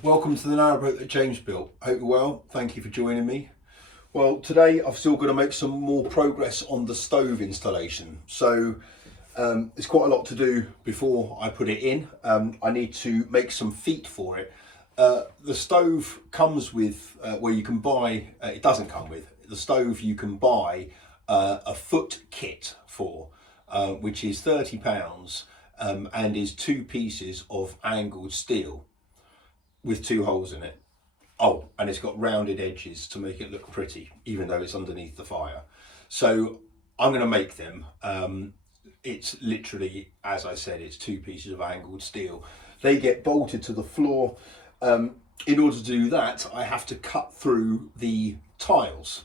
Welcome to the narrowboat that James built. Hope you're well. Thank you for joining me. Well, today I've still got to make some more progress on the stove installation. So there's quite a lot to do before I put it in. I need to make some feet for it. The stove comes with, where you can buy, it doesn't come with, the stove you can buy a foot kit for, which is £30 and is 2 pieces of angled steel with 2 holes in it. Oh, and it's got rounded edges to make it look pretty, even though it's underneath the fire. So I'm going to make them. It's literally, as I said, it's 2 pieces of angled steel. They get bolted to the floor. In order to do that, I have to cut through the tiles,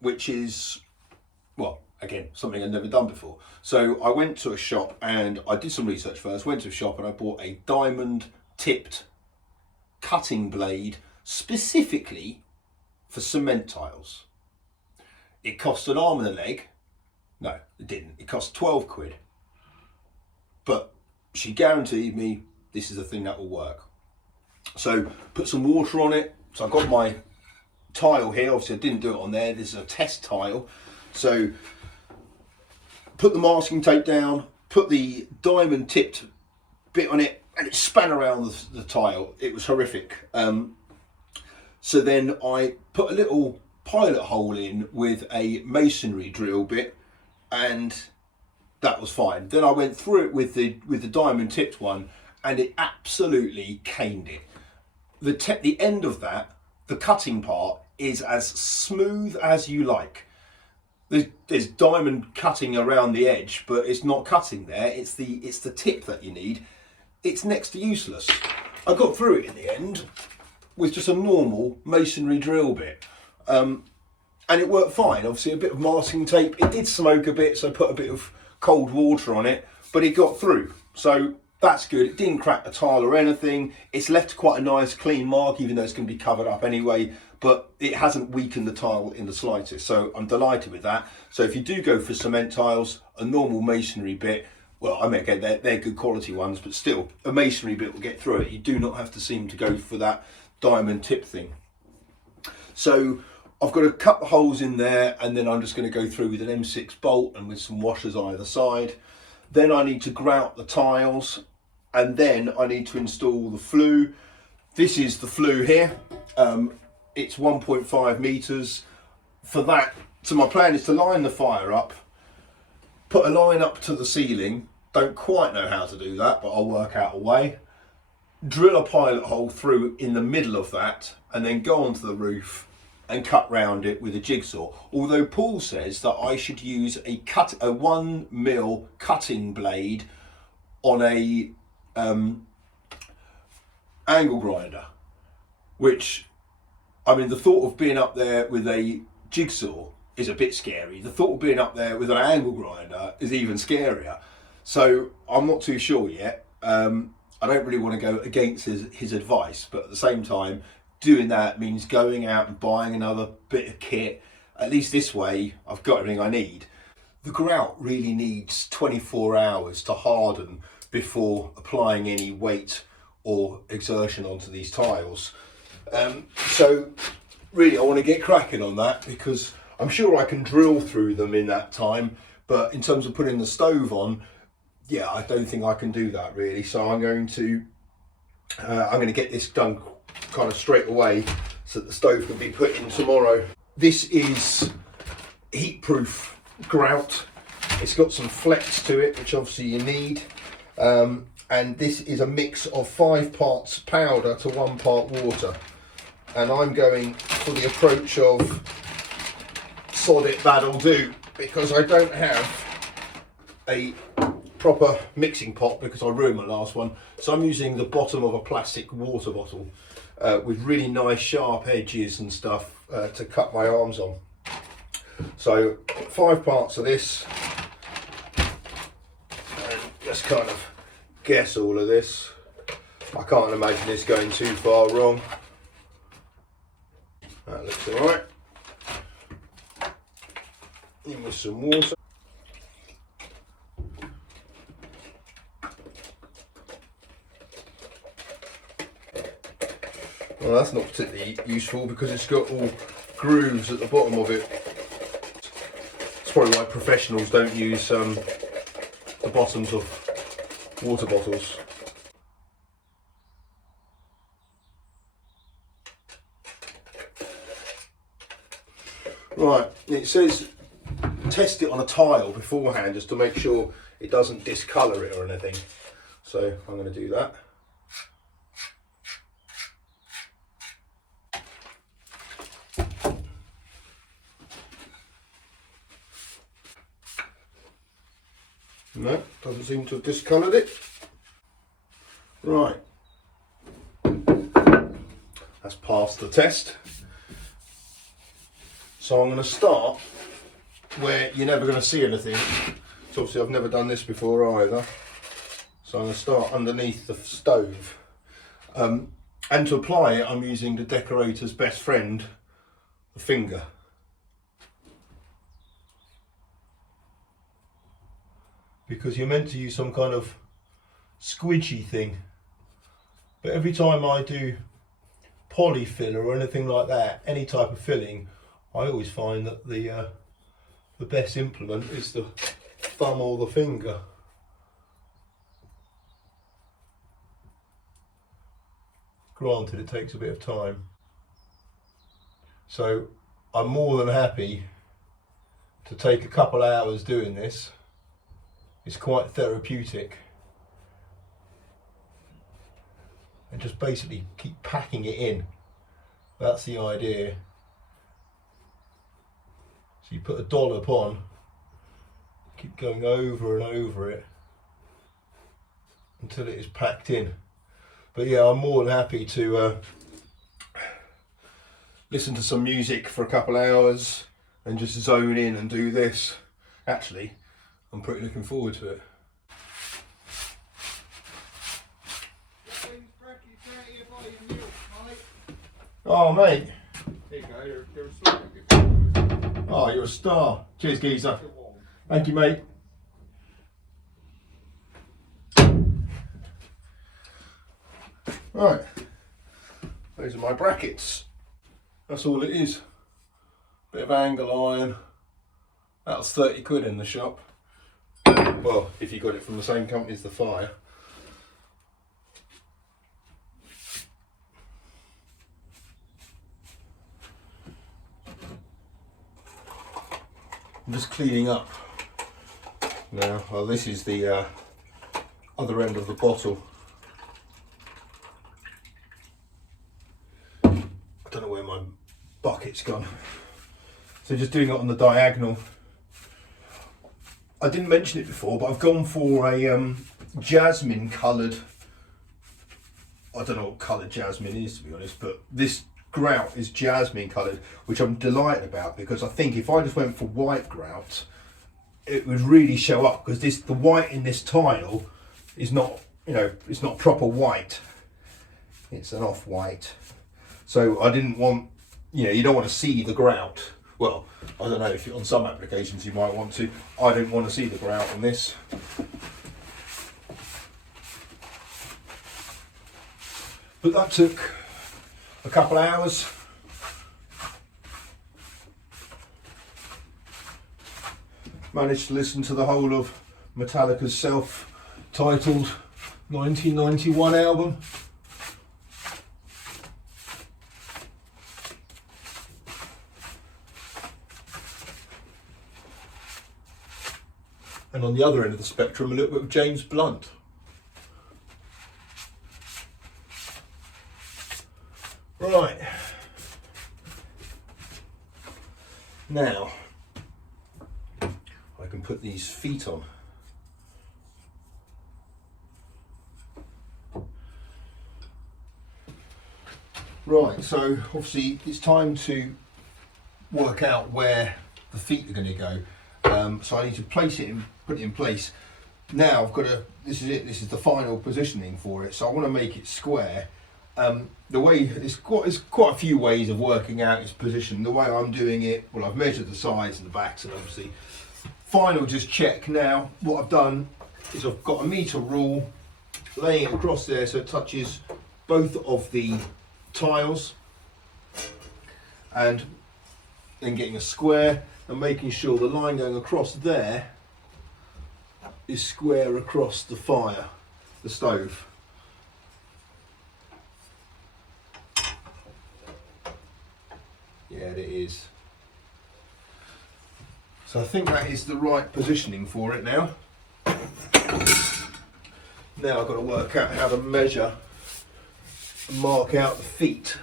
which is, well, again, something I've never done before. So I went to a shop and I did some research first, went to a shop and I bought a diamond tipped cutting blade specifically for cement tiles. It cost an arm and a leg. No, it didn't. It cost 12 quid. But she guaranteed me this is a thing that will work. So put some water on it. So I've got my tile here. Obviously I didn't do it on there. This is a test tile. So put the masking tape down, put the diamond tipped bit on it, and it span around the tile. It was horrific. So then I put a little pilot hole in with a masonry drill bit, and that was fine. Then I went through it with the diamond tipped one, and it absolutely caned it. The end of that, the cutting part, is as smooth as you like. There's diamond cutting around the edge, but it's not cutting there. It's the tip that you need. It's next to useless. I got through it in the end with just a normal masonry drill bit, and it worked fine. Obviously a bit of masking tape, it did smoke a bit, so I put a bit of cold water on it, but it got through, so that's good. It didn't crack the tile or anything. It's left quite a nice clean mark, even though it's going to be covered up anyway, but it hasn't weakened the tile in the slightest, so I'm delighted with that. So if you do go for cement tiles, a normal masonry bit, well, I mean, again, they're good quality ones, but still, a masonry bit will get through it. You do not have to seem to go for that diamond tip thing. So I've got to cut the holes in there, and then I'm just going to go through with an M6 bolt and with some washers either side. Then I need to grout the tiles, and then I need to install the flue. This is the flue here. It's 1.5 meters. For that, so my plan is to line the fire up, put a line up to the ceiling. Don't quite know how to do that, but I'll work out a way. Drill a pilot hole through in the middle of that, and then go onto the roof and cut round it with a jigsaw. Although Paul says that I should use a 1mm cutting blade on a angle grinder, which, I mean, the thought of being up there with a jigsaw is a bit scary. The thought of being up there with an angle grinder is even scarier. So I'm not too sure yet. I don't really want to go against his advice, but at the same time, doing that means going out and buying another bit of kit. At least this way, I've got everything I need. The grout really needs 24 hours to harden before applying any weight or exertion onto these tiles. So really, I want to get cracking on that, because I'm sure I can drill through them in that time, but in terms of putting the stove on, yeah, I don't think I can do that really. So I'm going to get this done kind of straight away, so that the stove can be put in tomorrow. This is heat-proof grout. It's got some flex to it, which obviously you need. And this is a mix of 5 parts powder to 1 part water. And I'm going for the approach of sod it, that'll do, because I don't have a proper mixing pot because I ruined my last one. So I'm using the bottom of a plastic water bottle with really nice sharp edges and stuff to cut my arms on. So 5 parts of this, and just kind of guess all of this. I can't imagine this going too far wrong. That looks all right. In with some water. Well, that's not particularly useful because it's got all grooves at the bottom of it. It's probably why professionals don't use the bottoms of water bottles. Right, it says test it on a tile beforehand just to make sure it doesn't discolour it or anything. So I'm going to do that. No, doesn't seem to have discoloured it. Right, that's passed the test. So I'm going to start where you're never going to see anything. So obviously I've never done this before either. So I'm going to start underneath the stove. And to apply it, I'm using the decorator's best friend, the finger. Because you're meant to use some kind of squidgy thing. But every time I do polyfill or anything like that, any type of filling, I always find that the best implement is the thumb or the finger. Granted, it takes a bit of time. So I'm more than happy to take a couple hours doing this. It's quite therapeutic. And just basically keep packing it in. That's the idea. So you put a dollop on, keep going over and over it until it is packed in. But yeah, I'm more than happy to listen to some music for a couple hours and just zone in and do this. Actually, I'm pretty looking forward to it. Oh mate. There you go, you're a Oh, you're a star. Cheers, geezer. Thank you, mate. Right, those are my brackets. That's all it is. Bit of angle iron. That was 30 quid in the shop. Well, if you got it from the same company as the Fire. I'm just cleaning up now. Well, this is the other end of the bottle. I don't know where my bucket's gone. So just doing it on the diagonal. I didn't mention it before, but I've gone for a jasmine coloured, I don't know what colour jasmine is to be honest, but this grout is jasmine coloured, which I'm delighted about, because I think if I just went for white grout, it would really show up, because the white in this tile is not, it's not proper white. It's an off-white. So I didn't want, you don't want to see the grout. Well, I don't know, if on some applications you might want to. I didn't want to see the grout on this. But that took a couple hours. Managed to listen to the whole of Metallica's self-titled 1991 album. And on the other end of the spectrum, a little bit of James Blunt. Right. Now, I can put these feet on. Right, so obviously it's time to work out where the feet are going to go. So I need to place it and put it in place. Now I've got to, this is it, this is the final positioning for it. So I want to make it square. The way, there's quite a few ways of working out its position. The way I'm doing it, well, I've measured the sides and the backs, and obviously final just check. Now what I've done is I've got a metre rule, laying it across there so it touches both of the tiles, and then getting a square and making sure the line going across there is square across the fire, the stove. Yeah, it is. So I think that is the right positioning for it now. Now I've got to work out how to measure and mark out the feet.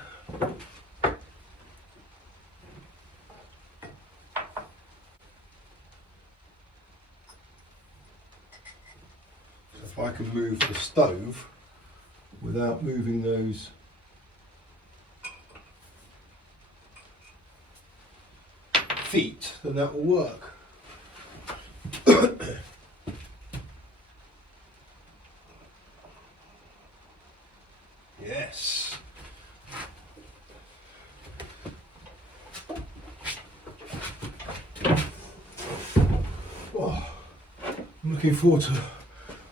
If I can move the stove without moving those feet, then that will work. Yes. Oh, I'm looking forward to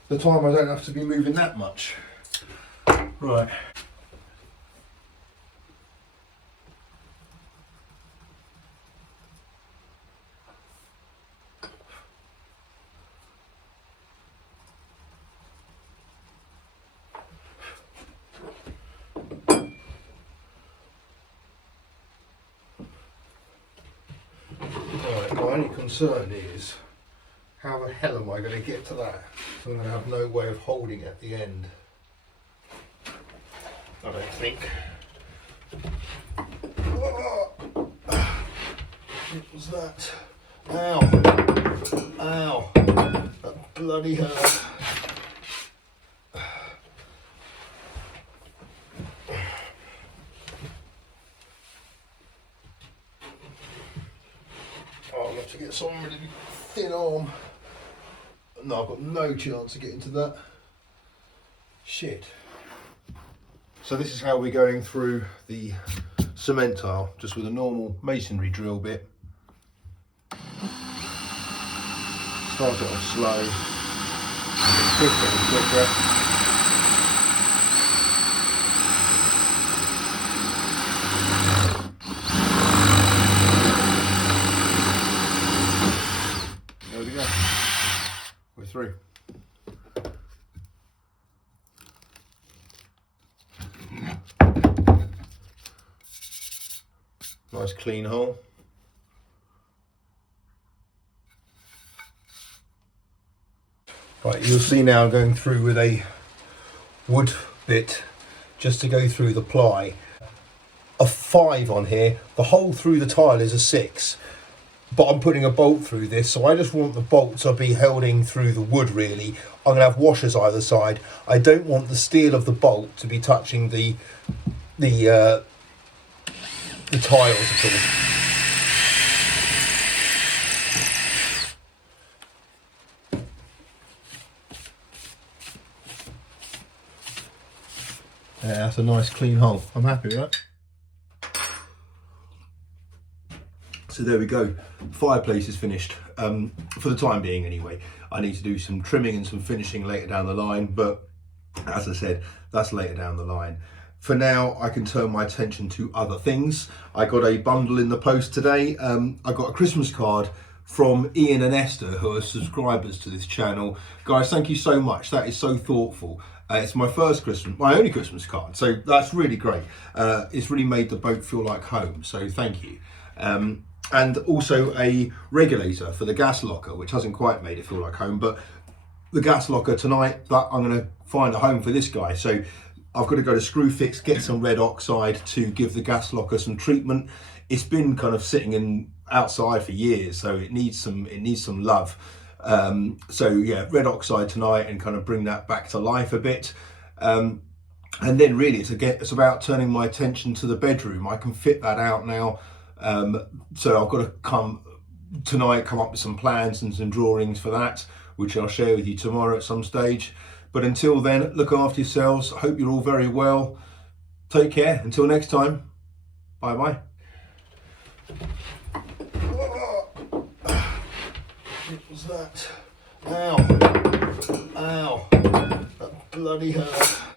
the time I don't have to be moving that much. Right. Right, my only concern is, how the hell am I going to get to that? I'm going to have no way of holding it at the end. I don't think. What was that? Ow! Ow! That bloody hurt. Oh, I've got to get someone with a thin arm. No, I've got no chance of getting to that. Shit. So this is how we're going through the cement tile, just with a normal masonry drill bit. Start it off slow, quicker and quicker. There we go. We're through. Nice clean hole. Right, you'll see now I'm going through with a wood bit just to go through the ply. A 5 on here, the hole through the tile is a 6, but I'm putting a bolt through this, so I just want the bolt to be holding through the wood really. I'm going to have washers either side. I don't want the steel of the bolt to be touching the tiles at all. Yeah, that's a nice clean hole. I'm happy with that. So there we go. Fireplace is finished, for the time being anyway. I need to do some trimming and some finishing later down the line, but as I said, that's later down the line. For now, I can turn my attention to other things. I got a bundle in the post today. I got a Christmas card from Ian and Esther, who are subscribers to this channel. Guys, thank you so much. That is so thoughtful. It's my only Christmas card, so that's really great. It's really made the boat feel like home, so thank you. And also a regulator for the gas locker, which hasn't quite made it feel like home, but the gas locker tonight, that I'm going to find a home for this guy. So I've got to go to Screwfix, get some red oxide to give the gas locker some treatment. It's been kind of sitting outside for years, so it needs some love. So yeah, red oxide tonight and kind of bring that back to life a bit. And then really it's about turning my attention to the bedroom. I can fit that out now. So I've got to come up with some plans and some drawings for that, which I'll share with you tomorrow at some stage. But until then, look after yourselves. I hope you're all very well. Take care. Until next time. Bye bye. What was that? Ow. Ow. That bloody hurt.